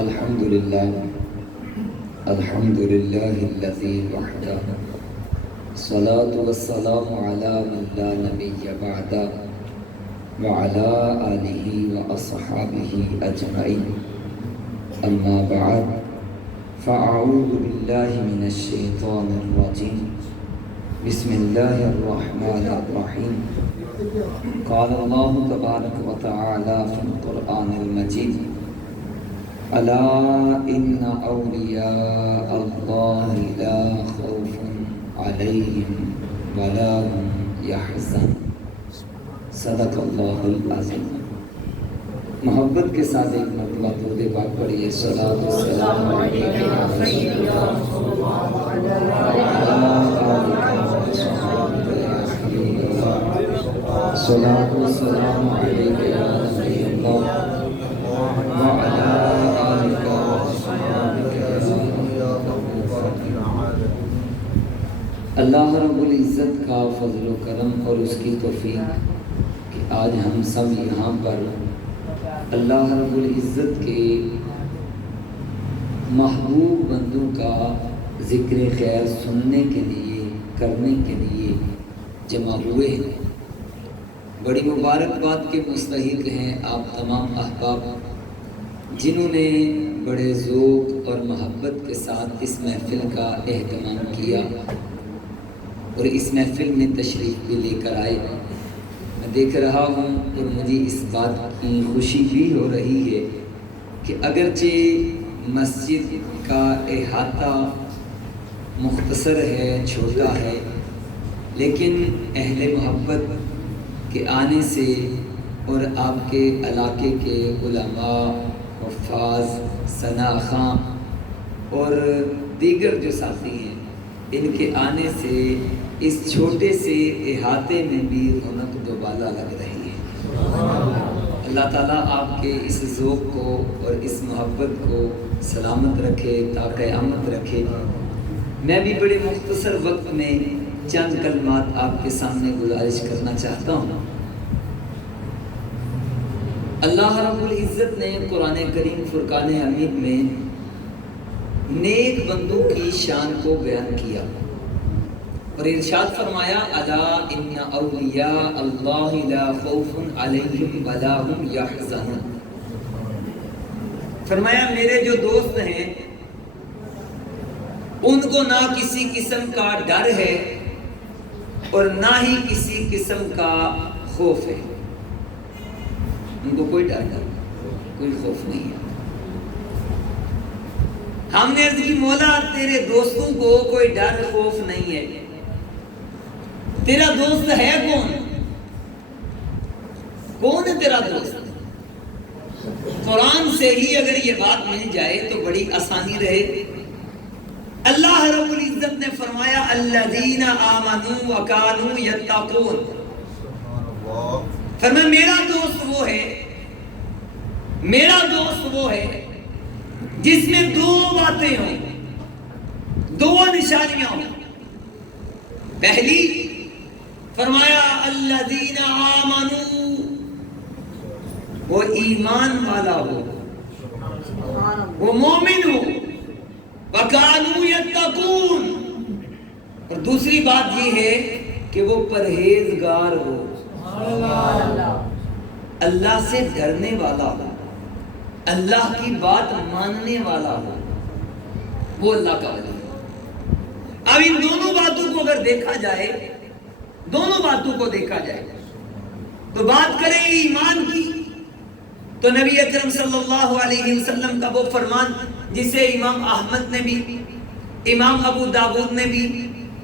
الحمد لله الذي وحده الصلاة والسلام على من لا نبي بعده وعلى آله وأصحابه أجمعين أما بعد فأعوذ بالله من الشيطان الرجيم بسم الله الرحمن الرحيم قال الله تبارك وتعالى في القرآن المجيد ألا إن أولياء الله لا خوف عليهم ولا هم يحزنون صدق اللہ العظیم۔ محبت کے ساتھ ایک مرتبہ درود پاک پڑھیے، صلاۃ والسلام علیک یا سیدنا صلاۃ والسلام علیک یا نبی اللہ وعلی آلک وصحبک یا اللہ رب العزت کا فضل و کرم اور اس کی توفیق کہ آج ہم سب یہاں پر اللہ رب العزت کے محبوب بندوں کا ذکر خیر سننے کے لیے کرنے کے لیے جمع ہوئے ہیں۔ بڑی مبارکباد کے مستحق ہیں آپ تمام احباب جنہوں نے بڑے ذوق اور محبت کے ساتھ اس محفل کا اہتمام کیا اور اس محفل میں تشریف بھی لے کر آئے۔ میں دیکھ رہا ہوں اور مجھے اس بات کی خوشی بھی ہو رہی ہے کہ اگرچہ مسجد کا احاطہ مختصر ہے، چھوٹا ہے، لیکن اہل محبت کے آنے سے اور آپ کے علاقے کے علماء، حفاظ، ثناء اور دیگر جو ساتھی ہیں ان کے آنے سے اس چھوٹے سے احاطے میں بھی رونق دوبالا لگ رہی ہے۔ اللہ تعالیٰ آپ کے اس ذوق کو اور اس محبت کو سلامت رکھے تا قیامت رکھے۔ میں بھی بڑے مختصر وقت میں چند کلمات آپ کے سامنے گزارش کرنا چاہتا ہوں۔ اللہ رب العزت نے قرآن کریم فرقان حمید میں نیک بندوں کی شان کو بیان کیا اور ارشاد فرمایا الا ان اولیاء اللہ لا خوف علیہم ولا هم یحزنون۔ فرمایا میرے جو دوست ہیں ان کو نہ کسی قسم کا ڈر ہے اور نہ ہی کسی قسم کا خوف ہے۔ ان کو کوئی ڈر نہیں، کوئی خوف نہیں ہے۔ ہم نے عرض کی مولا تیرے دوستوں کو کوئی ڈر خوف نہیں ہے، تیرا دوست ہے کون؟ کون ہے تیرا دوست؟ قرآن سے ہی اگر یہ بات مل جائے تو بڑی آسانی رہے۔ اللہ رب العزت نے فرمایا الذین آمنوا وکانوا یتقون۔ فرمایا میرا دوست وہ ہے، میرا دوست وہ ہے جس میں دو باتیں ہوں، دو نشانیاں ہوں۔ پہلی فرمایا الذین آمنوا، وہ ایمان والا ہو، وہ مومن ہو، وکانوا یتقون، اور دوسری بات یہ ہے کہ وہ پرہیزگار ہو، اللہ سے ڈرنے والا ہو، اللہ کی بات ماننے والا ہو، وہ اللہ کا ولی۔ اب ان دونوں باتوں کو اگر دیکھا جائے، دونوں باتوں کو دیکھا جائے تو بات کریں ایمان کی تو نبی اکرم صلی اللہ علیہ وسلم کا وہ فرمان جسے امام احمد نے بھی، امام ابو داود نے بھی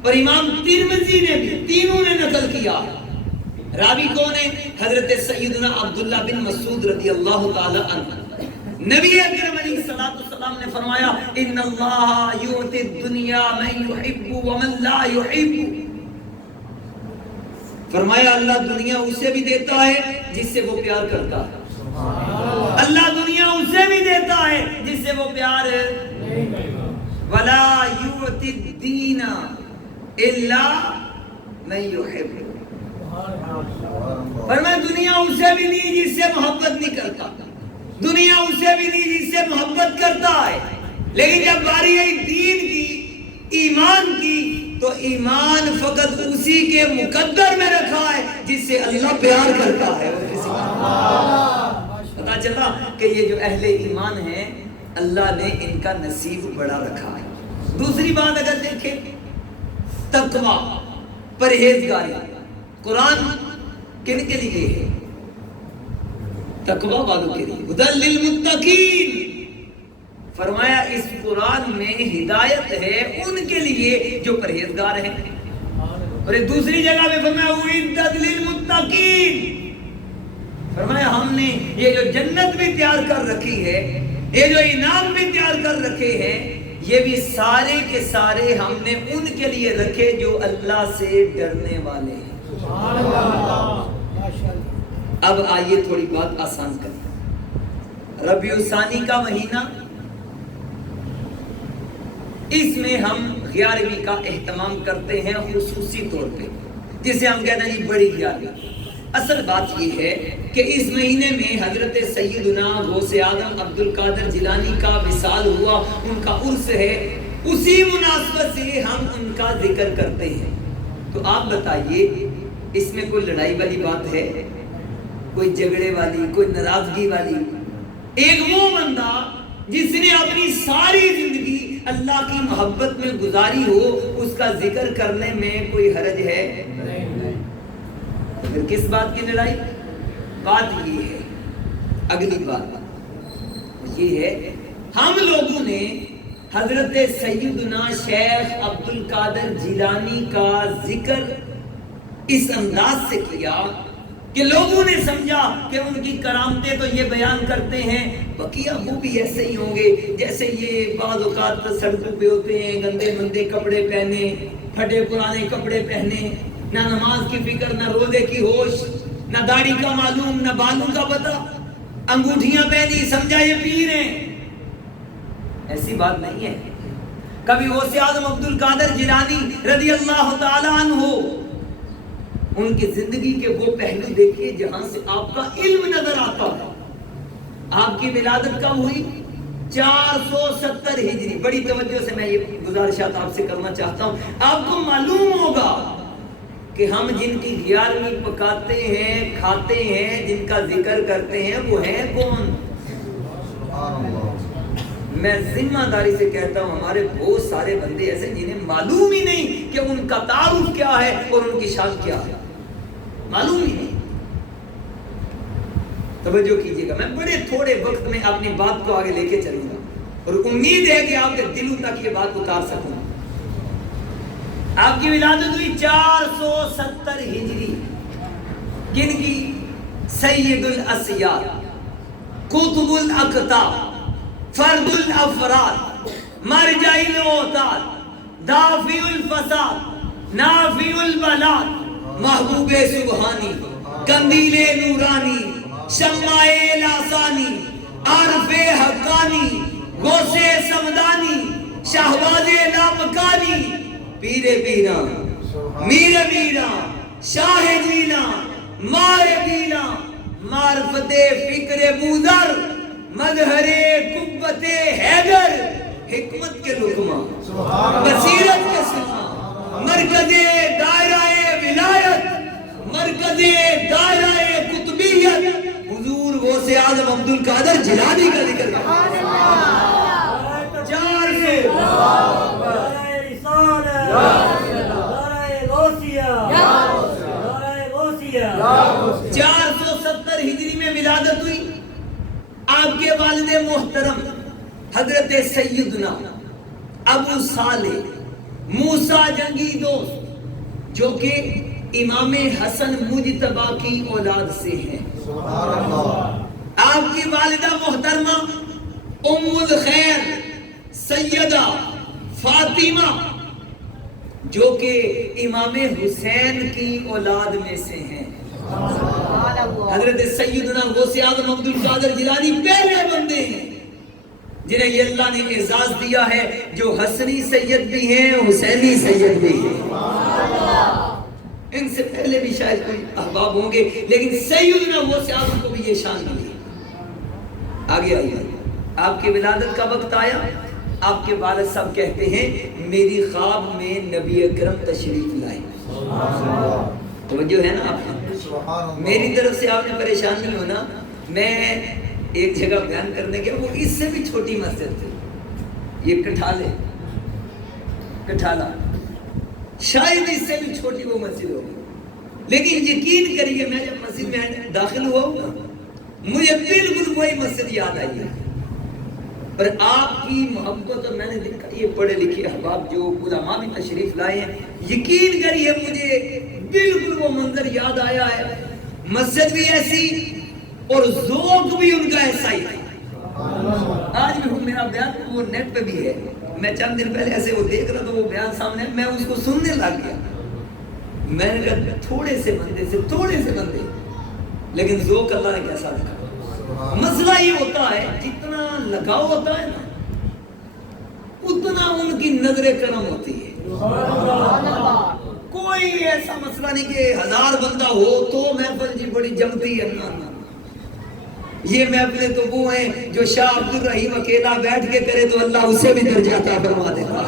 اور امام ترمذی نے بھی، تینوں نے نقل کیا۔ راوی کون ہے؟ حضرت سیدنا عبداللہ بن مسعود رضی اللہ تعالی عنہ۔ نبی اکرم علیہ السلام نے فرمایا ان اللہ یعطی الدنیا من یحب ومن لا یحب۔ فرمایا اللہ دنیا اسے بھی دیتا ہے جس سے وہ پیار کرتا ہے، اللہ دنیا اسے بھی دیتا ہے جس سے وہ پیار ولا یعطی الدین الا من یحب۔ فرمایا دنیا اسے بھی نہیں جس سے محبت نہیں کرتا، دنیا اسے بھی نہیں جس سے محبت کرتا ہے، لیکن جب باری آئی دین کی، ایمان کی، تو ایمان فقط اسی کے مقدر میں رکھا ہے جس سے اللہ پیار کرتا ہے۔ پتا چلا کہ یہ جو اہل ایمان ہیں اللہ نے ان کا نصیب بڑا رکھا ہے۔ دوسری بات اگر دیکھیں، تقوی، پرہیزگاری، قرآن کن کے لیے ہے؟ تقوی والوں کے لیے، ہدی للمتقین۔ فرمایا اس قرآن میں ہدایت ہے ان کے لیے جو پرہیزگار ہیں۔ اور ایک دوسری جگہ میں فرمایا اعدت للمتقین، فرمایا ہم نے یہ جو جنت بھی تیار کر رکھی ہے، یہ جو انعام بھی تیار کر رکھے ہیں، یہ بھی سارے کے سارے ہم نے ان کے لیے رکھے جو اللہ سے ڈرنے والے ہیں۔ سبحان اللہ۔ اب آئیے تھوڑی بات آسان کریں۔ ربیع الثانی کا مہینہ، اس میں ہم 11ویں کا اہتمام کرتے ہیں خصوصی طور پہ، جسے ہم کہتے ہیں بڑی 11ویں۔ اصل بات یہ ہے کہ اس مہینے میں حضرت سیدنا غوث اعظم عبد القادر جیلانی کا وصال ہوا، ان کا عرس ہے، اسی مناسبت سے ہم ان کا ذکر کرتے ہیں۔ تو آپ بتائیے اس میں کوئی لڑائی والی بات ہے، کوئی جھگڑے والی، کوئی ناراضگی والی؟ ایک وہ بندہ جس نے اپنی ساری زندگی اللہ کی محبت میں گزاری ہو، اس کا ذکر کرنے میں کوئی حرج ہے؟ پھر کس بات کی لڑائی؟ بات یہ ہے، اگلی بات یہ ہے، ہم لوگوں نے حضرت سیدنا شیخ عبد القادر جیلانی کا ذکر اس انداز سے کیا کہ لوگوں نے سمجھا کہ ان کی کرامتیں تو یہ بیان کرتے ہیں، بقیہ وہ بھی ایسے ہی ہوں گے جیسے یہ بعض اوقات سڑکوں پہ ہوتے ہیں، گندے مندے کپڑے پہنے، پھٹے پرانے کپڑے پہنے، نہ نماز کی فکر، نہ روزے کی ہوش، نہ داڑھی کا معلوم، نہ بالوں کا پتہ، انگوٹھیاں پہنی، سمجھا یہ پیر ہیں۔ ایسی بات نہیں ہے۔ کبھی غوث اعظم عبد القادر جیلانی رضی اللہ تعالی عنہ، ان کی زندگی کے وہ پہلو دیکھیے جہاں سے آپ کا علم نظر آتا ہے۔ آپ کی ولادت کب ہوئی؟ 470 ہجری۔ بڑی توجہ سے میں یہ گزارشات آپ سے کرنا چاہتا ہوں۔ آپ کو معلوم ہوگا کہ ہم جن کی 11ویں پکاتے ہیں، کھاتے ہیں، جن کا ذکر کرتے ہیں، وہ ہیں کون؟ میں ذمہ داری سے کہتا ہوں ہمارے بہت سارے بندے ایسے جنہیں معلوم ہی نہیں کہ ان کا تعارف کیا ہے اور ان کی شان کیا ہے، معلوم ہی نہیں۔ توجہ کیجیے گا، میں بڑے تھوڑے وقت میں اپنی بات کو آگے لے کے چلوں گا اور امید ہے کہ آپ کے دلوں تک یہ بات اتار سکوں۔ آپ کی ولادت ہوئی 470 ہجری۔ کن کی؟ سید الاسیاد، قطب الاقطاب، فرد الافراد، مرجع الاوتاد، دافع الفساد، نافع البلاد، محبوب سبحانی، قندیل نورانی، شمع لاسانی، عارف حقانی، غوث سمدانی، شہباز لامکانی، پیر پیرا، میر میرا، شاہ جینا، مار گینا، معرفت فکر بوذر، مظہر قوت حیدر، حکمت کے لقمہ، بصیرت کے سلمہ، مرکز دائرہ ولایت، مرکز دائرہ قطبیت، حضور غوث اعظم عبد القادر جیلانی کا ذکر کریں۔ 470 ہجری میں ولادت ہوئی۔ آپ کے والد محترم حضرت سیدنا ابو صالح موسیٰ جنگی دوست، جو کہ امام حسن مجتبی کی اولاد سے ہیں۔ آپ کی والدہ محترمہ ام الخیر سیدہ فاطمہ، جو کہ امام حسین کی اولاد میں سے ہیں۔ حضرت سیدنا غوث اعظم عبد القادر جیلانی پہلے بندے ہیں جنہیں یہ اللہ نے اعزاز دیا ہے، جو حسنی سید بھی ہیں، حسینی سید بھی ہیں۔ ان سے پہلے بھی شاید کوئی احباب ہوں گے، لیکن سیدنا غوث اعظم کو بھی یہ شان ملی۔ آگے آئیے، آپ کی ولادت کا وقت آیا، آپ کے والد صاحب کہتے ہیں میری خواب میں نبی اکرم تشریف لائے. توجہ ہے نا آپ؟ میری طرف سے آپ نے پریشان نہیں ہونا. میں ایک جگہ بیان کرنے گیا، وہ اس سے بھی چھوٹی مسجد تھی، یہ کٹھالا، شاید اس سے بھی چھوٹی وہ مسجد ہوگی، لیکن یقین کریے میں جب مسجد میں داخل ہوا ہوں نا، مجھے بالکل وہی مسجد یاد آئی ہے. پر آپ کی محبت، اور میں نے دیکھا یہ پڑھے لکھے احباب جو علماء بھی تشریف لائے ہیں، یقین کریے مجھے بالکل وہ منظر یاد آیا ہے. مسجد بھی ایسی اور ذوق بھی ان کا ایسا ہی ہے. آج بھی میرا بیان وہ نیٹ پہ بھی ہے، میں چند دن پہلے ایسے وہ دیکھ رہا تو وہ بیان سامنے، میں اس کو سننے لگ گیا. میں نے کہا تھوڑے سے بندے لیکن ذوق اللہ نے کیسا رکھا. مسئلہ یہ ہوتا ہے جتنا لگاؤ ہوتا ہے نا اتنا ان کی نظر کرم ہوتی ہے. کوئی ایسا مسئلہ نہیں کہ 1000 بندہ ہو تو محفل جی بڑی جمتی ہے. نا یہ محفلیں تو وہ ہیں جو شاہ عبد الرحیم اکیلا بیٹھ کے کرے تو اللہ اسے بھی درجہ عطا فرما دے گا.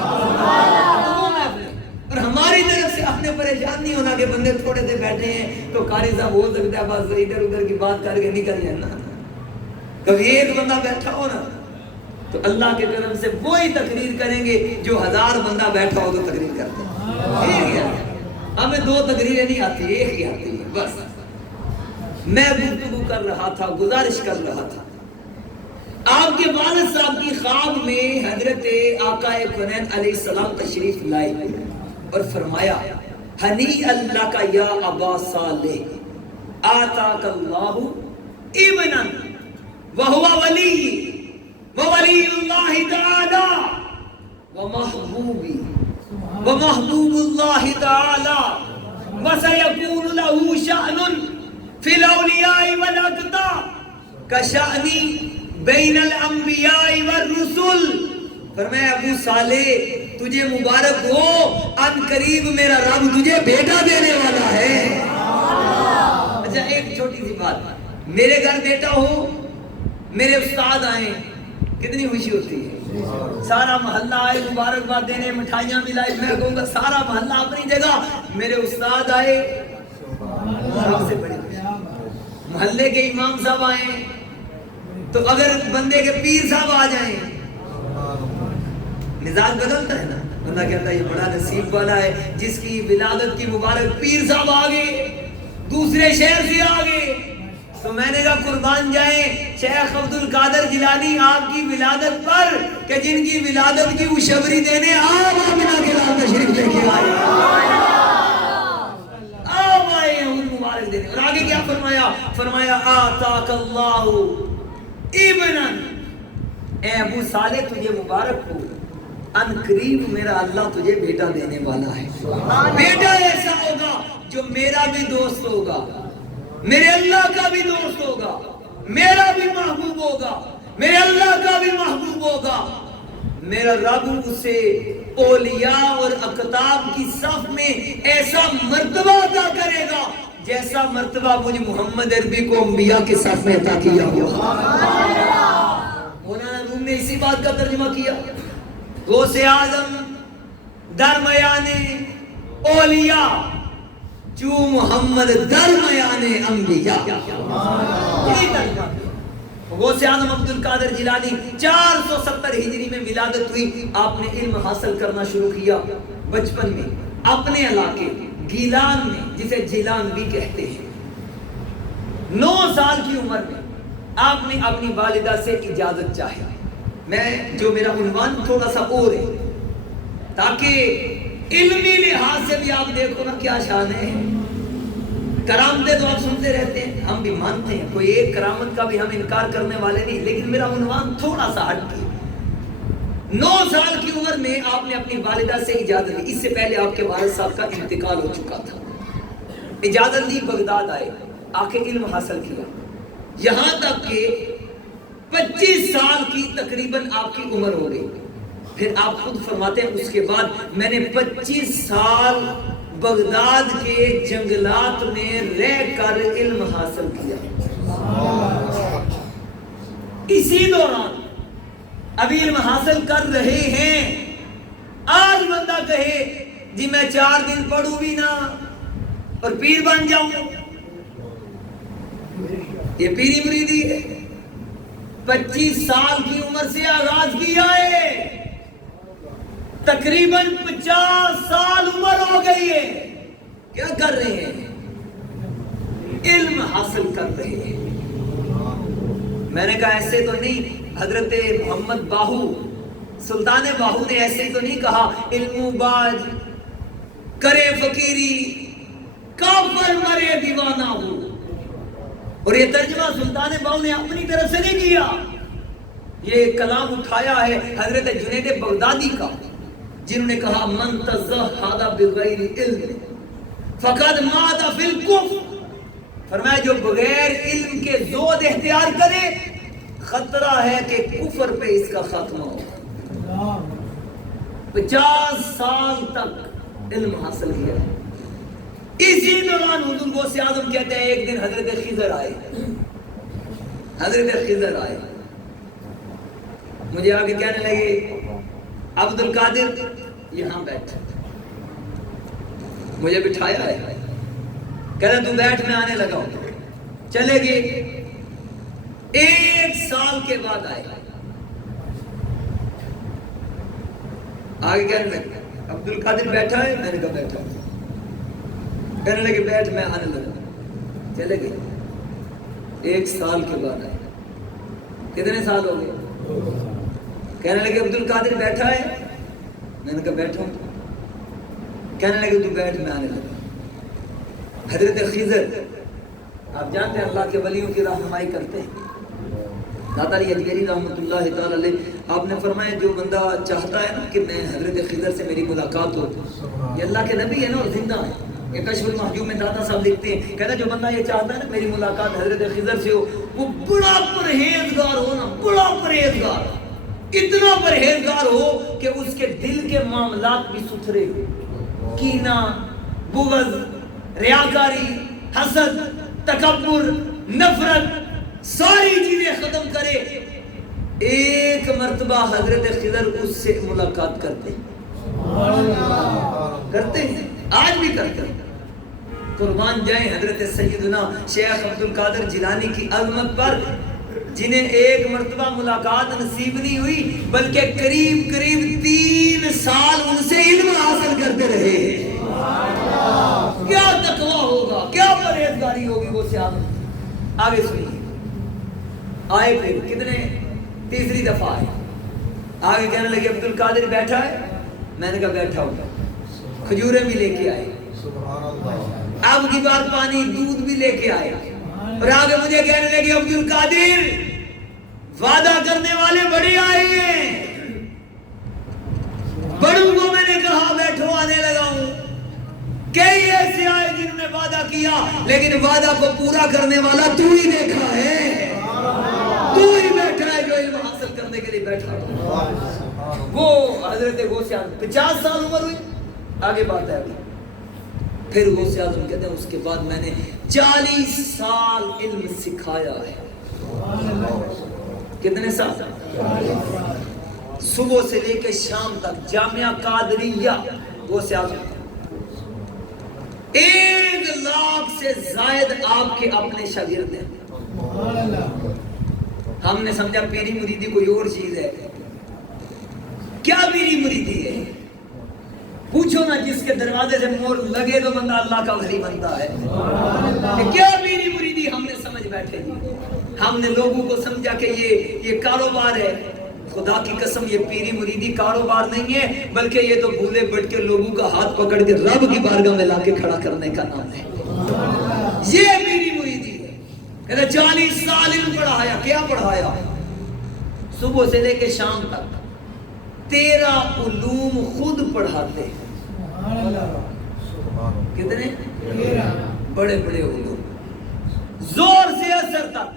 اور ہماری طرف سے آپ نے پریشان نہیں ہونا کہ بندے تھوڑے سے بیٹھے ہیں تو قاری صاحب ہو سکتا ہے بس ادھر ادھر کی بات کر کے نکل جائے نا. کبھی ایک بندہ بیٹھا ہو نا تو اللہ کے کرم سے وہی تقریر کریں گے جو 1000 بندہ بیٹھا ہو تو تقریر کرتے ہیں. ہمیں 2 تقریریں نہیں آتی، ایک ہی آتی ہے بس. میں گفتگو کر رہا تھا، گزارش کر رہا تھا، آپ کے والد صاحب کی خواب میں حضرت آقا کونین علیہ السلام تشریف لائے اور فرمایا ہنی اللہ کا یا ابا صالح آتاک اللہ ابنا وہو ولی اللہ تعالی ومحبوب اللہ تعالی وسیکون له شأن فی الاولیاء والاقطاب کشأنی بین الانبیاء والرسل. فرمایا ابو صالح تجھے مبارک ہو، ان قریب میرا رب تجھے بیٹا دینے والا ہے. اچھا ایک چھوٹی سی بات، میرے گھر بیٹا ہو، میرے استاد آئیں، کتنی خوشی ہوتی ہے. سارا محلہ آئے مبارکباد دینے، مٹھائیاں بھی لائے، میں کہوں گا سارا محلہ اپنی جگہ، میرے استاد آئے سب سے بڑی خوشی. محلے کے امام صاحب آئیں تو اگر بندے کے پیر صاحب آ جائیں مزاج بدلتا ہے نا. اللہ کہتا ہے یہ بڑا نصیب والا ہے جس کی ولادت کی مبارک پیر صاحب آگے دوسرے شہر سے آگے. تو میں نے کہا قربان جائیں شیخ عبد القادر جیلانی آپ کی ولادت پر کہ جن کی ولادت کی خوشخبری دینے آپ آمنہ کے لال تشریف لے کے آئے، آپ آئے ہیں ان مبارک دینے. اور آگے کیا فرمایا؟ فرمایا آتاک اللہ ابنا، اے ابو صالح تجھے مبارک ہو، ان قریب میرا اللہ تجھے بیٹا دینے والا ہے. بیٹا ایسا ہوگا جو میرا بھی دوست ہوگا، میرے اللہ کا بھی دوست ہوگا، میرا بھی محبوب ہوگا، میرے اللہ کا بھی محبوب ہوگا. میرا رب اسے اولیاء اور اقطاب کی صف میں ایسا مرتبہ عطا کرے گا جیسا مرتبہ مجھ محمد عربی کو انبیاء کے صف میں عطا کیا ہوا. مولانا روم نے اسی بات کا ترجمہ کیا، غوث اعظم درمیان اولیاء جو محمد درمیان انبیاء. غوث اعظم عبد القادر جیلانی 470 ہجری میں ولادت ہوئی. آپ نے علم حاصل کرنا شروع کیا بچپن میں اپنے علاقے گیلان میں، جسے جیلان بھی کہتے ہیں. 9 سال کی عمر میں آپ نے اپنی والدہ سے اجازت چاہی. میں جو میرا عنوان تھوڑا سا اور ہے تاکہ علمی لحاظ سے بھی آپ دیکھو نا کیا شان ہے. کرامتیں تو آپ سنتے رہتے ہیں، ہم بھی مانتے ہیں، کوئی ایک کرامت کا بھی ہم انکار کرنے والے نہیں، لیکن میرا عنوان تھوڑا سا ہٹ کے 9 سال کی عمر میں آپ نے اپنی والدہ سے اجازت لی. اس سے پہلے آپ کے والد صاحب کا انتقال ہو چکا تھا. اجازت لی، بغداد آئے، آ کے علم حاصل کیا، یہاں تک کہ 25 سال کی تقریباً آپ کی عمر ہو گئی. پھر آپ خود فرماتے ہیں اس کے بعد میں نے 25 سال بغداد کے جنگلات میں رہ کر علم حاصل کیا. اسی دوران ابھی علم حاصل کر رہے ہیں. آج بندہ کہے جی میں 4 دن پڑھوں بھی نہ اور پیر بن جاؤں، یہ پیری مریدی ہے. 25 سال کی عمر سے آغاز کیا ہے، تقریباً 50 سال عمر ہو گئی ہے. کیا کر رہے ہیں؟ علم حاصل کر رہے ہیں. میں نے کہا ایسے تو نہیں، حضرت محمد باہو سلطان باہو نے ایسے تو نہیں کہا علم باج کرے فقیری کافر مرے دیوانہ ہو. اور یہ ترجمہ سلطان باہو نے اپنی طرف سے نہیں کیا، یہ کلام اٹھایا ہے حضرت جنید بغدادی کا، جنہوں نے کہا من تزہد بغیر علم فقد مات فی الکفر. فرمایا جو بغیر علم کے زود اختیار کرے خطرہ ہے کہ کفر پہ اس کا خاتمہ ہو. 50 سال تک علم حاصل کیا. اسی دوران حضور غوث اعظم کہتے ہیں ایک دن حضرت خضر آئے، حضرت خضر آئے مجھے آگے کہنے لگے عبد القادر یہاں بیٹھ. مجھے بٹھایا ہے، کہنا تو بیٹھ، میں آنے لگا ہوں. چلے گئے. 1 سال کے بعد آئے، آگے کہنے لگے عبد القادر بیٹھا ہے، میں نے کہا بیٹھا. کہنے لگے بیٹھ، میں آنے لگا. چلے گئے. 1 سال کے بعد آئے. کتنے سال ہو گئے؟ کہنے لگے عبد القادر بیٹھا ہے، میں نے کہا بیٹھا ہوں. کہنے لگے تو بیٹھ، میں آنے لگا. حضرت خضر آپ جانتے ہیں اللہ کے ولیوں کی رہنمائی کرتے ہیں. داتا علی اجمیری رحمۃ اللہ تعالی علیہ آپ نے فرمایا جو بندہ چاہتا ہے نا کہ میں حضرت خضر سے میری ملاقات ہو، یہ اللہ کے نبی ہے نا اور زندہ ہے. یہ کشف المحجوب میں داتا صاحب لکھتے ہیں، کہتا ہے جو بندہ یہ چاہتا ہے نا میری ملاقات حضرت خضر سے ہو، وہ بڑا پرہیزگار ہو نا، بڑا پرہیزگار، اتنا پرہیزگار ہو کہ اس کے دل کے معاملات بھی ستھرے ہو. کینہ، بغض، ریاکاری، حسد، تکبر، نفرت، ساری چیزیں ختم کرے. ایک مرتبہ حضرت خضر اس سے ملاقات کرتے ہیں، آج بھی کرتے ہیں. قربان جائیں حضرت سیدنا شیخ عبد القادر جیلانی کی عظمت پر، جنہیں ایک مرتبہ ملاقات نصیب نہیں ہوئی بلکہ قریب 3 سال ان سے علم حاصل کرتے رہے ہیں. کیا تقویٰ ہوگا، کیا پرہیزگاری ہوگی وہ سیاست. آگے سنیے. آئے پھر کتنے، تیسری دفعہ آئے. آگے کہنے لگے عبد القادر بیٹھا ہے، میں نے کہا بیٹھا ہوں. کھجوریں بھی لے کے آئے، اب کی بار پانی دودھ بھی لے کے آئے. اور آگے مجھے کہنے لگے عبد القادر وعدہ کرنے والے بڑے آئے ہیں. بڑوں کو میں نے کہا بیٹھو، آنے لگا ہوں. کئی ایسے آئے جنہوں نے وعدہ کیا لیکن وعدہ کو پورا کرنے والا تو ہی دیکھا ہے، تو ہی بیٹھا ہے جو علم حاصل کرنے کے لیے بیٹھا ہے. وہ حضرت غوث اعظم 50 سال عمر ہوئی. آگے بات ہے ابھی. پھر غوث اعظم کہتے ہیں اس کے بعد میں نے 40 سال علم سکھایا ہے. کتنے سال؟ صبح سے لے کے شام تک جامعہ قادریہ غوث اعظم. 1 لاکھ سے زائد آپ کے اپنے شاگرد ہیں. ہم نے سمجھا پیری مریدی کوئی اور چیز ہے. کیا پیری مریدی ہے؟ پوچھو نا جس کے دروازے سے مور لگے تو بندہ اللہ کا ولی بنتا ہے. کیا پیری مریدی ہم نے سمجھ بیٹھے. ہم نے لوگوں کو سمجھا کہ یہ کاروبار ہے. خدا کی قسم یہ پیری مریدی کاروبار نہیں ہے بلکہ یہ تو بھولے بٹ کے لوگوں کا ہاتھ پکڑ کے رب کی بارگاہ میں لا کے کھڑا کرنے کا نام ہے. یہ پیری مریدی ہے. کہتے 40 سال علم پڑھایا. کیا پڑھایا؟ صبح سے لے کے شام تک 13 علوم خود پڑھاتے. کتنے؟ بڑے بڑے علوم. زور سے اثر تک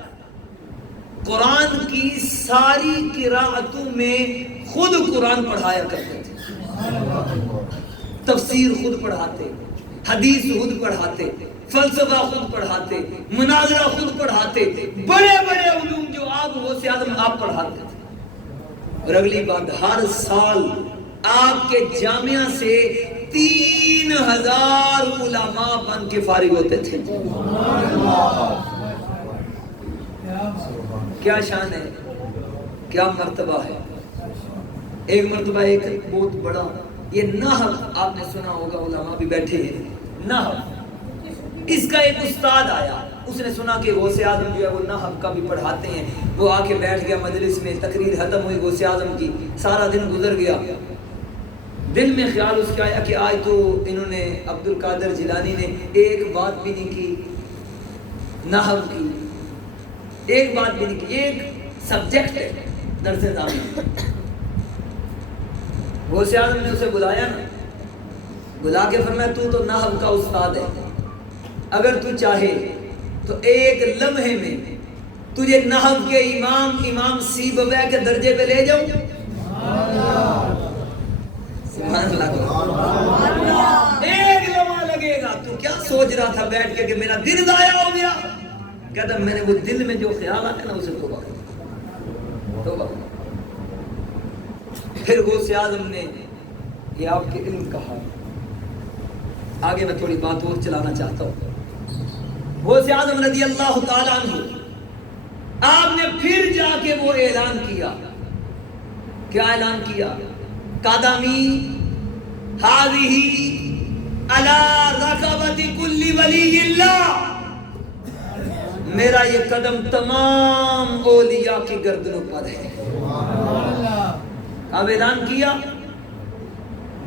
قرآن کی ساری قراءتوں میں خود قرآن پڑھایا کرتے تھے. تفسیر خود پڑھاتے، حدیث خود پڑھاتے، فلسفہ خود پڑھاتے، مناظرہ خود پڑھاتے، بڑے بڑے علوم جو آپ غوث اعظم آپ پڑھاتے تھے. اور اگلی بات، ہر سال آپ کے جامعہ سے 3000 علماء بن کے فارغ ہوتے تھے. کیا شان ہے، کیا مرتبہ ہے. ایک مرتبہ ایک بہت بڑا، یہ نحو آپ نے سنا ہوگا، علماء بھی بیٹھے ہیں. نحو، اس کا ایک استاد آیا، اس نے سنا کہ غوث اعظم جو ہے وہ نحو کا بھی پڑھاتے ہیں. وہ آ کے بیٹھ گیا مجلس میں، تقریر ختم ہوئی غوث اعظم کی، سارا دن گزر گیا. دل میں خیال اس کا آیا کہ آج تو انہوں نے، عبد القادر جیلانی نے ایک بات بھی نہیں کی نحو کی، ایک بات بھی نہیں کی. ایک سبجیکٹ ہے درس دعوی. غوث اعظم نے اسے بلایا نا، بلا کے فرمایا تو نحو کا استاد ہے، اگر تو چاہے تو ایک لمحے میں تجھے نحو کے امام سیبویہ کے درجے پہ لے جاؤں. سبحان اللہ. ایک لمحہ لگے گا. تو کیا سوچ رہا تھا بیٹھ کے کہ میرا دل ضائع ہو گیا؟ کہتا میں نے وہ دل میں جو خیال آیا نا اسے توبہ توبہ. پھر غوث اعظم نے یہ آپ کے علم کہا. آگے میں تھوڑی بات اور چلانا چاہتا ہوں. غوث اعظم رضی اللہ تعالیٰ عنہ، آپ نے پھر جا کے وہ اعلان کیا. کیا اعلان کیا؟ قدمی ہذہ علی رقبۃ کل ولی اللہ. میرا یہ قدم تمام اولیاء کی گردنوں پر ہے. اب اعلان کیا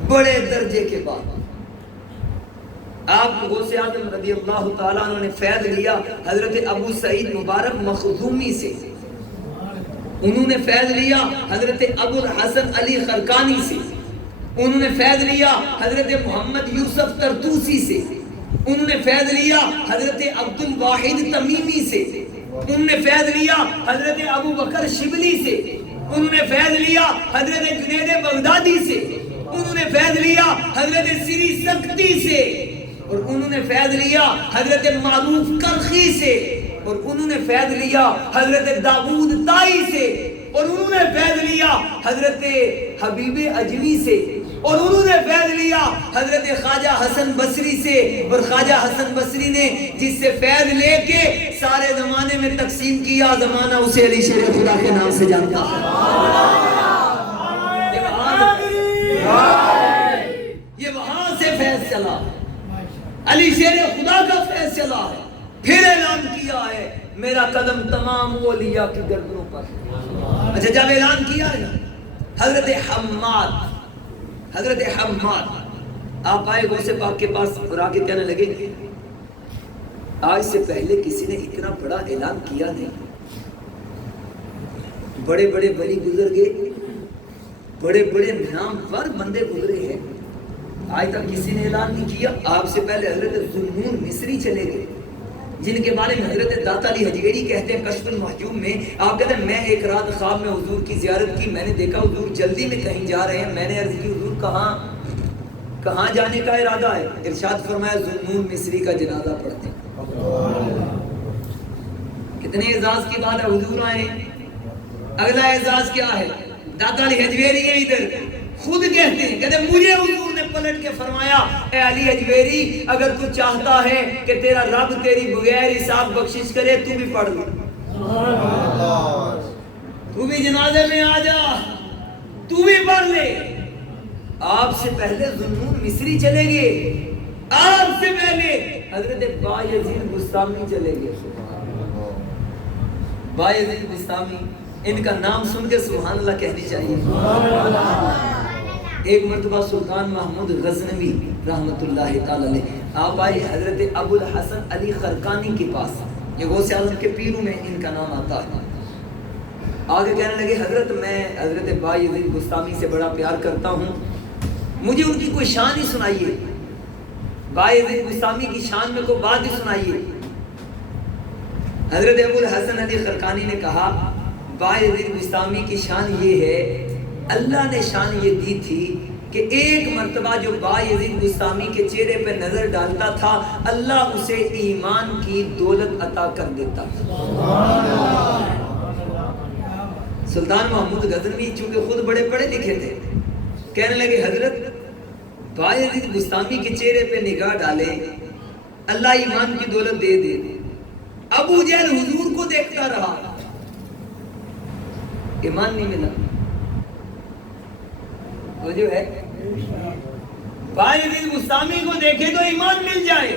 بڑے درجے کے بعد. آپ غوث اعظم رضی اللہ تعالیٰ عنہ نے فیض لیا حضرت ابو سعید مبارک مخزومی سے. انہوں نے فیض لیا حضرت ابو الحسن علی خرقانی سے. انہوں نے فیض لیا حضرت محمد یوسف ترتوسی سے. انہوں نے فیض لیا حضرت عبد الواحد تمیمی سے. انہوں نے فیض لیا حضرت ابو بکر شبلی سے. انہوں نے فیض لیا حضرت جنید بغدادی سے. انہوں نے فیض لیا حضرت سری سکتی سے. اور انہوں نے فیض لیا حضرت معروف کرخی سے. اور انہوں نے فیض لیا حضرت داؤد تائی سے. اور انہوں نے فیض لیا حضرت حبیب اجمی سے. اور انہوں نے فیض لیا حضرت خواجہ حسن بصری سے. اور خواجہ حسن بصری نے جس سے فیض لے کے سارے زمانے میں تقسیم کیا، زمانہ اسے علی شیر خدا کے نام سے جانتا ہے. یہ وہاں سے فیض چلا، علی شیر خدا کا فیض چلا ہے. پھر اعلان کیا ہے میرا قدم تمام اولیاء کی گردنوں پر. اچھا جب اعلان کیا ہے حضرت حماد آپ آئے غوث پاک کے پاس اور آ کے کہنے لگے آج سے پہلے کسی نے اتنا بڑا اعلان کیا نہیں. بڑے بڑے ولی گزر گئے، بڑے بڑے نامور بندے گزرے ہیں، آج تک کسی نے اعلان نہیں کیا. آپ سے پہلے حضرت ذوالنون مصری چلے گئے جن کے بارے میں حضرت داتا علی حجویری کہتے ہیں کشف المحجوب میں. آپ کہتے ہیں میں ایک رات خواب میں حضور کی زیارت کی، میں نے دیکھا حضور جلدی میں کہیں جا رہے ہیں. میں نے عرض کی حضور کہاں جانے کا ارادہ ہے؟ ارشاد فرمایا ذوالنون مصری کا جنازہ پڑھتے. کتنے اعزاز کی بات ہے، حضور آئے. اگلا اعزاز کیا ہے؟ داتا علی حجویری ہے ادھر، خود کہتے ہیں کہتے مجھے حضور نے پلٹ کے فرمایا اے علی حجویری اگر تو چاہتا ہے کہ تیرا رب تیری بغیر حساب بخشش کرے تو بھی پڑھ لے، تو بھی جنازے میں آ جا، تو بھی پڑھ لے. آپ سے پہلے ذوالنون مصری چلے گئے، آپ سے پہلے حضرت بایزید بستامی چلے گئے. بایزید بستامی، ان کا نام سن کے سبحان اللہ کہنی چاہیے. ایک مرتبہ سلطان محمود غزنوی رحمت اللہ تعالی علیہ آپ آئے حضرت ابو الحسن علی خرقانی کے پاس. یہ غوث اعظم کے پیروں میں ان کا نام آتا ہے. آگے کہنے لگے حضرت میں حضرت بایزید بستامی سے بڑا پیار کرتا ہوں، مجھے ان کی کوئی شان ہی سنائیے، بایزید بستامی کی شان میں کوئی بات ہی سنائیے. حضرت ابو الحسن علی خرقانی نے کہا بایزید بستامی کی شان یہ ہے، اللہ نے شان یہ دی تھی کہ ایک مرتبہ جو بایزید بسطامی کے چہرے پہ نظر ڈالتا تھا اللہ اسے ایمان کی دولت عطا کر دیتا تھا۔ سلطان محمود غزنوی چونکہ خود بڑے پڑھے لکھے تھے، کہنے لگے حضرت بایزید بسطامی کے چہرے پہ نگاہ ڈالے اللہ ایمان کی دولت دے دے۔ ابو جہل حضور کو دیکھتا رہا، ایمان نہیں ملا۔ وہ جو ہے بایزید بسطامی کو دیکھے تو ایمان مل جائے،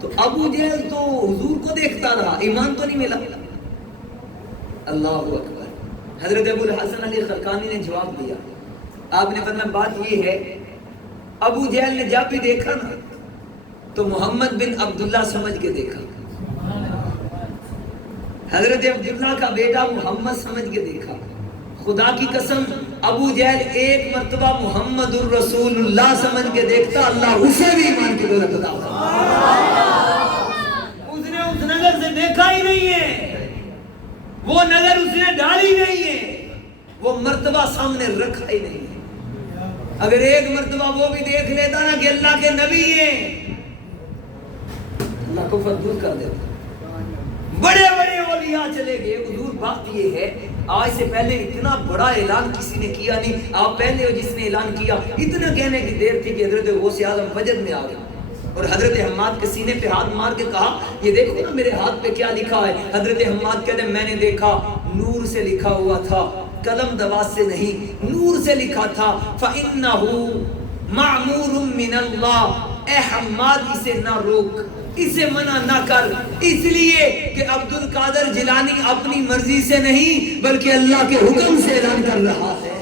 تو ابو جہل تو حضور کو دیکھتا رہا، ایمان تو نہیں ملا۔ اللہ اکبر۔ حضرت ابو الحسن علی خرقانی نے جواب دیا، آپ نے فرمایا بات یہ ہے ابو جہل نے جب بھی دیکھا نا تو محمد بن عبداللہ سمجھ کے دیکھا، حضرت عبداللہ کا بیٹا محمد سمجھ کے دیکھا۔ خدا کی قسم ابو جہل ایک مرتبہ محمد الرسول اللہ سمجھ کے دیکھتا، اللہ اسے بھی ایمان کی دولت عطا فرماتا۔ اس نے اس نظر سے دیکھا ہی نہیں ہے، وہ نظر اس نے ڈالی نہیں ہے، وہ مرتبہ سامنے رکھا ہی نہیں ہے۔ اگر ایک مرتبہ وہ بھی دیکھ لیتا نا کہ اللہ کے نبی ہیں، اللہ کو دور کر دیتا۔ بڑے بڑے اولیاء چلے گئے حضور۔ بات یہ ہے آج سے پہلے اتنا بڑا اعلان کسی نے کیا نہیں، آپ پہلے ہو جس نے اعلان کیا۔ اتنا کہنے کی دیر تھی کہ حضرت غوث اعظم فجر میں آ گئے اور حضرت حماد کے سینے پہ ہاتھ مار کے کہا یہ دیکھو نا میرے ہاتھ پہ کیا لکھا ہے۔ حضرت حماد کہتے ہیں میں نے دیکھا نور سے لکھا ہوا تھا، قلم دواس سے نہیں، نور سے لکھا تھا۔ فَإِنَّهُ مَعْمُورٌ مِّنَ اللَّهِ، اے حماد اسے نہ روک، اسے منع نہ کر، اس لیے کہ عبد القادر جیلانی اپنی مرضی سے نہیں بلکہ اللہ کے حکم سے اعلان کر رہا ہے۔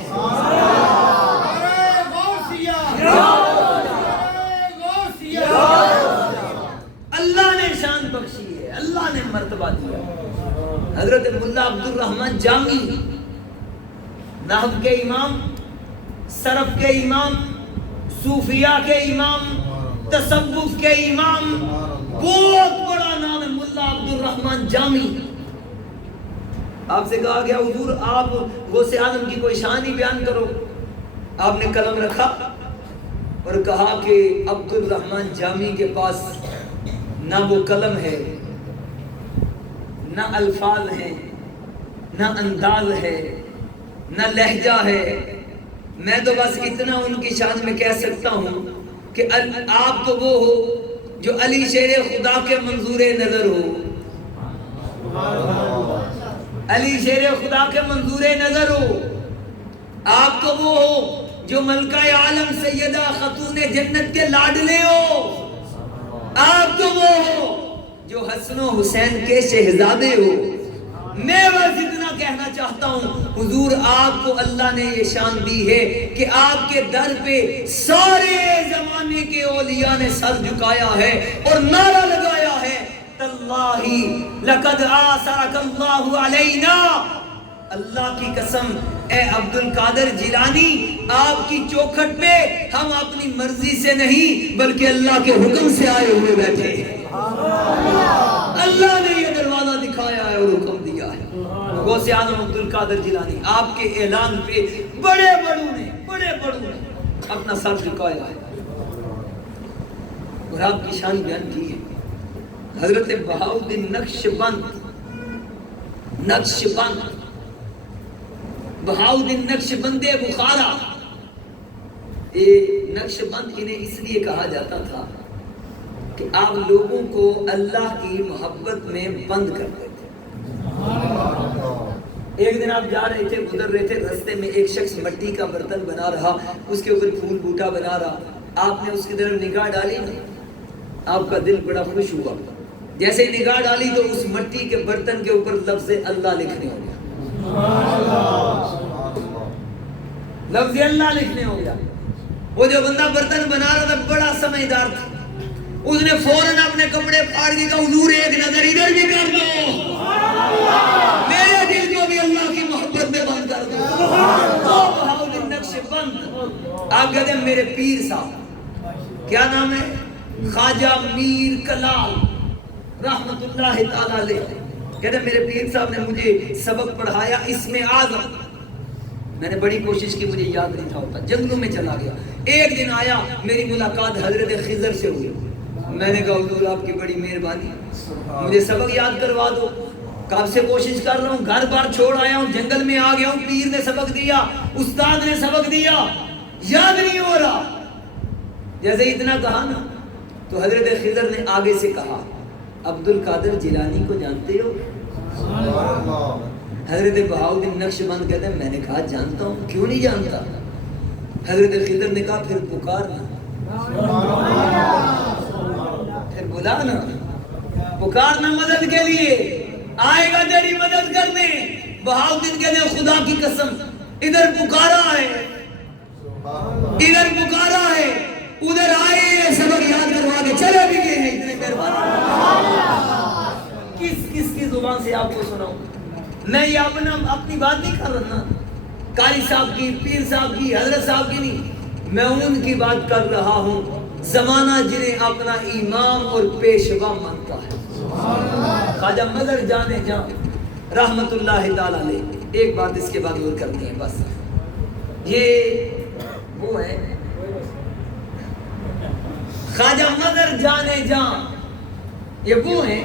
اللہ نے شان بخشی ہے، اللہ نے مرتبہ دیا۔ حضرت ملا عبد الرحمن جامی نحو کے امام، صرف کے امام، صوفیہ کے امام، تصوف کے امام، بہت بڑا نام ہے ملا عبد الرحمن جامی۔ آپ سے کہا گیا حضور آپ غوث اعظم کی کوئی شان ہی بیان کرو، آپ نے قلم رکھا اور کہا کہ عبد الرحمن جامی کے پاس نہ وہ قلم ہے، نہ الفاظ ہیں، نہ انداز ہے، نہ لہجہ ہے۔ میں تو بس اتنا ان کی شان میں کہہ سکتا ہوں کہ آپ تو وہ ہو جو علی شیر خدا کے منظور نظر ہو، علی شیر خدا کے منظور نظر ہو۔ آپ تو وہ ہو جو ملکہ عالم سیدہ خاتون جنت کے لاڈلے ہو۔ آپ تو وہ ہو جو حسن و حسین کے شہزادے ہو۔ میں بس اتنا کہنا چاہتا ہوں حضور آپ کو اللہ نے یہ شان دی ہے کہ آپ کے در پہ سارے زمانے کے اولیاء نے سر جھکایا ہے اور نعرہ لگایا ہے تاللہ لقد آثرک اللہ علینا۔ اللہ کی قسم اے عبد القادر جیلانی آپ کی چوکھٹ پہ ہم اپنی مرضی سے نہیں بلکہ اللہ کے حکم سے آئے ہوئے بیٹھے ہیں۔ اللہ نے یہ دروازہ دکھایا ہے اور حکم دیا ہے۔ غوث اعظم عبد القادر جیلانی آپ کے اعلان پہ بڑے بڑوں نے اپنا سر جھکایا ہے اور آپ کی شان بیان کی ہے۔ حضرت بہاؤالدین بہاؤالدین نقشبند بخارا، یہ نقشبند انہیں اس لیے کہا جاتا تھا کہ آپ لوگوں کو اللہ کی محبت میں بند کرتے تھے۔ ایک دن آپ جا رہے تھے، گزر رہے تھے، رستے میں ایک شخص مٹی کا برتن بنا رہا، اس کے اوپر پھول بوٹا بنا رہا، آپ نے اس کی طرف نگاہ ڈالی نا، آپ کا دل بڑا خوش ہوا۔ جیسے نگاہ ڈالی تو اس مٹی کے برتن کے اوپر لفظ اللہ لکھنے ہو گیا، لفظ اللہ لکھنے ہو گیا۔ وہ جو بندہ برتن بنا رہا تھا بڑا سمجھدار تھا، اس نے فوراً اپنے کپڑے پھاڑ کے کہا حضور ایک نظر ادھر بھی کر دو، میرے دل کو بھی اللہ کی محبت میں بند کر دو۔ بہاؤالدین نقشبند آپ کہتے ہیں میرے پیر صاحب، کیا نام ہے؟ خواجہ میر کلال رحمت اللہ تعالی علیہ، کہتے ہیں میرے پیر صاحب نے مجھے سبق پڑھایا اسم اعظم، میں نے بڑی کوشش کی، مجھے یاد نہیں تھا ہوتا، جنگلوں میں چلا گیا۔ ایک دن آیا، میری ملاقات حضرت خضر سے ہوئی۔ میں نے کہا حضور آپ کی بڑی مہربانی، مجھے سبق یاد کروا دو، کب سے کوشش کر رہا ہوں، گھر بار چھوڑ آیا ہوں، جنگل میں آ گیا ہوں، پیر نے سبق دیا، استاد نے سبق دیا، یاد نہیں ہو رہا۔ جیسے اتنا کہا نا تو حضرت خضر نے آگے سے کہا عبد القادر جیلانی کو جانتے ہو؟ حضرت بہاؤالدین نقشبند کہتے ہیں میں نے کہا جانتا ہوں، کیوں نہیں جانتا؟ حضرت خضر نے کہا پھر پکارنا، پھر بلانا، پکارنا مدد کے لیے، آئے گا تیری مدد کرنے۔ بہاؤالدین کہتے ہیں خدا کی قسم ادھر پکارا ہے، ادھر پکارا ہے، ادھر آئے، سبق یاد کروا کے چلے بھی گئے ہیں، اتنے مہربان۔ کس کی زبان سے آپ کو سناؤں؟ میں یہ اپنی بات نہیں کر رہا نا، قاری صاحب کی، پیر صاحب کی، حضرت صاحب کی نہیں، میں ان کی بات کر رہا ہوں زمانہ جنہیں اپنا امام اور پیشوا مانتا ہے۔ خواجہ مظہر جانے جاں رحمت اللہ تعالیٰ علیہ۔ ایک بات اس کے بعد اور کرتے ہیں بس، یہ وہ ہے خواجہ مظہر جانے جاں، یہ وہ ہیں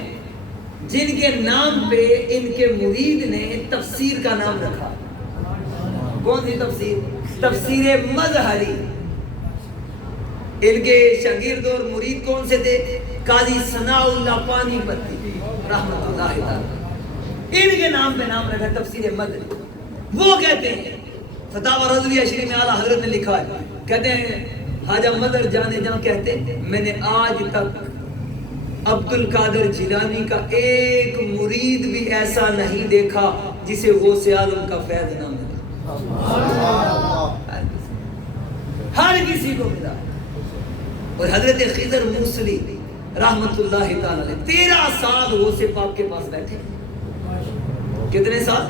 جن کے نام پہ ان کے مرید نے تفسیر کا نام رکھا۔ کون سی تفسیر؟ تفسیر مظہری۔ ان کے شاگرد اور مرید کون سے تھے؟ قاضی ثناء اللہ پانی پتی رحمت اللہ تعالی، ان کے نام پہ نام رکھا تفسیر مظہری۔ وہ کہتے ہیں فتاوی رضویہ شریف میں اعلیٰ حضرت نے لکھا ہے، کہتے ہیں خواجہ مظہر جانے جاں کہتے ہیں میں نے آج تک عبد القادر جیلانی کا ایک مرید بھی ایسا نہیں دیکھا جسے غوث اعظم کا فیض نہ ملا۔ ہر کسی کو ملا۔ اور حضرت خضر موصلی رحمت اللہ تعالی علیہ 13 سال غوث پاک کے پاس بیٹھے۔ کتنے سال؟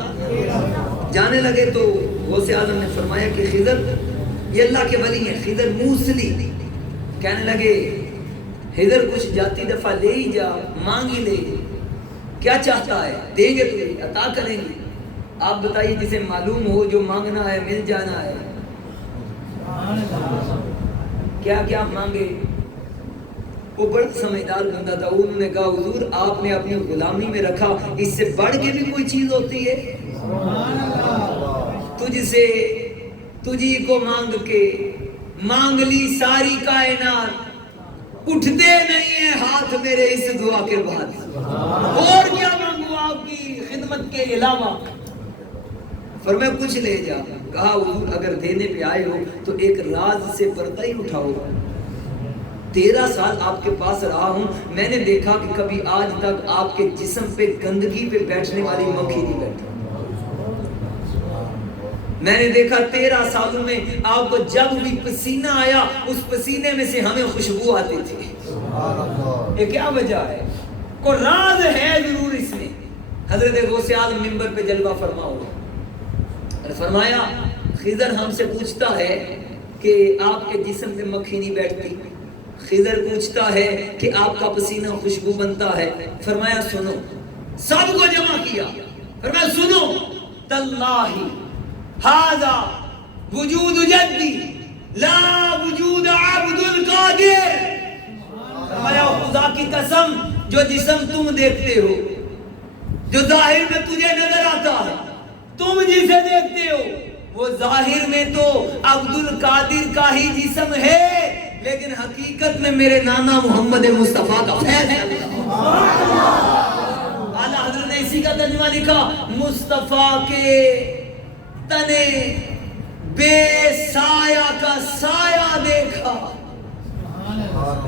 جانے لگے تو غوث اعظم نے فرمایا کہ خضر یہ اللہ کے ولی ہیں، خضر موصلی۔ کہنے لگے خضر کچھ جاتی دفعہ لے ہی جا، مانگ ہی لے، کیا چاہتا ہے دیں گے تجھے، عطا کریں گے۔ آپ بتائیے جسے معلوم ہو جو مانگنا ہے مل جانا ہے، کیا کیا مانگے۔ وہ بڑا سمجھدار بندہ تھا، انہوں نے کہا حضور آپ نے اپنی غلامی میں رکھا، اس سے بڑھ کے بھی کوئی چیز ہوتی ہے؟ تجھ سے تجھی کو مانگ کے مانگ لی ساری کائنات، اٹھتے نہیں ہیں ہاتھ میرے اس دعا کے بعد، اور کیا مانگوں آپ کی خدمت کے علاوہ؟ فرمایا کچھ لے جا۔ کہا حضور اگر دینے پہ آئے ہو تو ایک راز سے پردہ ہی اٹھاؤ۔ 13 سال آپ کے پاس رہا ہوں، میں نے دیکھا کہ کبھی آج تک آپ کے جسم پہ گندگی پہ بیٹھنے والی مکھی نہیں بیٹھی۔ میں نے دیکھا 13 سالوں میں آپ کو جب بھی پسینہ آیا اس پسینے میں سے ہمیں خوشبو آتی تھی۔ یہ کیا وجہ ہے؟ کوئی راز ہے ضرور اس میں۔ حضرت غوث اعظم منبر پہ جلوہ فرما ہوا، فرمایا خضر ہم سے پوچھتا ہے کہ آپ کے جسم پہ مکھی نہیں بیٹھتی، خضر پوچھتا ہے کہ آپ کا پسینہ خوشبو بنتا ہے۔ فرمایا سنو، سب کو جمع کیا، فرمایا سنو، تاللہ ھذا وجود جدی لا وجود عبد القادر۔ فرمایا خدا کی قسم جو جسم تم دیکھتے ہو، جو ظاہر میں تجھے نظر آتا ہے، تم جسے دیکھتے ہو وہ ظاہر میں تو عبد القادر کا ہی جسم ہے، لیکن حقیقت میں میرے نانا محمد مصطفیٰ کا فیض ہے۔ اعلیٰ حضرت نے اسی کا ترجمہ لکھا، مصطفیٰ کے تنے بے سایہ کا سایہ دیکھا۔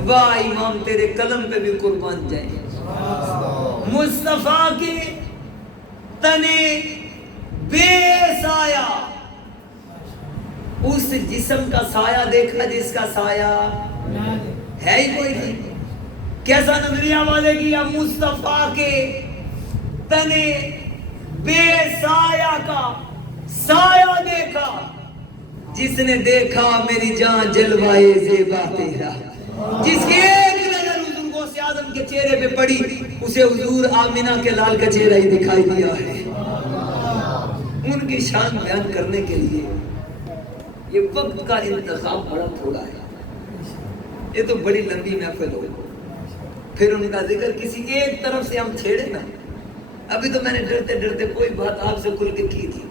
واہ امام تیرے قلم پہ بھی قربان جائیں۔ مصطفیٰ کے تنے بے سایہ، اس جسم کا سایہ دیکھا جس کا سایہ ہے ہی کوئی نہیں۔ کیسا نظریہ والے کیا؟ مصطفیٰ کے تنے بے سایہ کا سایہ دیکھا، جس نے دیکھا میری جان جلوائے زیبا تیرا، جس کے ایک نظر حضور غوث اعظم کے چہرے پہ پڑی، اسے حضور آمینہ کے لال کا چہرہ ہی دکھائی دیا ہے۔ ان کی شان بیان کرنے کے لیے یہ وقت کا انتخاب بڑا تھوڑا ہے. یہ تو بڑی لمبی محفل ہو. پھر ان کا ذکر کسی ایک طرف سے ہم چھیڑے نا. ابھی تو میں نے ڈرتے ڈرتے کوئی بات آپ سے کھل کے کی تھی.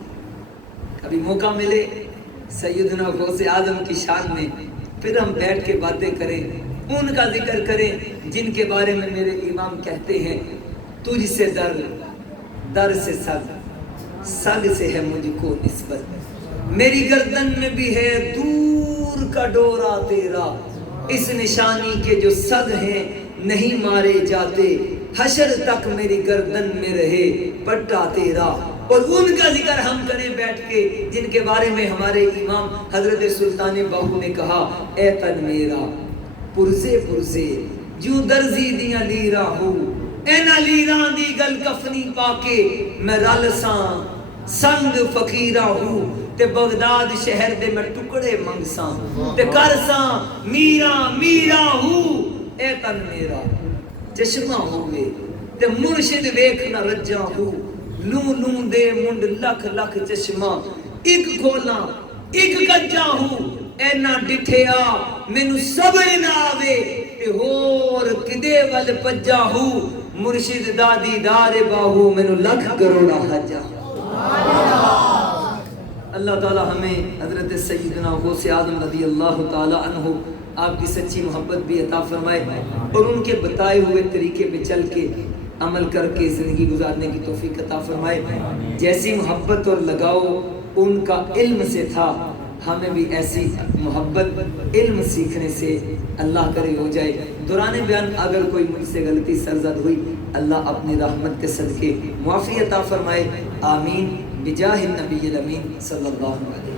ابھی موقع ملے سیدنا غوث اعظم کی شان میں پھر ہم بیٹھ کے باتیں کریں, ان کا ذکر کریں جن کے بارے میں میرے امام کہتے ہیں تجھ سے در, در سے سگ, سگ سے ہے مجھ کو نسبت, میری گردن میں بھی ہے دور کا ڈورا تیرا, اس نشانی کے جو سگ ہیں نہیں مارے جاتے, حشر تک میری گردن میں رہے پٹا تیرا. اور ان کا ذکر ہم کریں بیٹھ کے جن کے بارے میں ہمارے امام حضرت سلطان باہو نے کہا اے تن میرا پرزے پرزے جو درزی دیاں لیرا ہو, اے نا لیران دی گل کفنی پاکے میں رلساں سنگ فقیرہ ہوں, تے بغداد شہر دے میں ٹکڑے منگساں تے کرساں میرا میرا ہوں. اے تن میرا چشمہ ہوئے تے مرشد ویکھنا رجا ہوں, لوں لوں دے منڈ لکھ لکھ چشمہ ایک کھولا ایک کجا ہوں, اینا ڈٹھیا مینو صبر نہ آوے تے ہور کدے ول پجا ہوں, مرشد دادی دار باہو مینو لکھ کروڑا حجا. اللہ تعالی ہمیں حضرت سیدنا غوث اعظم رضی اللہ تعالی عنہ آپ کی سچی محبت بھی عطا فرمائے اور ان کے بتائے ہوئے طریقے پہ چل کے عمل کر کے زندگی گزارنے کی توفیق عطا فرمائے. جیسی محبت اور لگاؤ ان کا علم سے تھا, ہمیں بھی ایسی محبت علم سیکھنے سے اللہ کرے ہو جائے. دوران بیان اگر کوئی مجھ سے غلطی سرزد ہوئی اللہ اپنی رحمت کے صدقے معافی عطا فرمائے. آمین بجاہ النبی الامین صلی اللہ علیہ وسلم.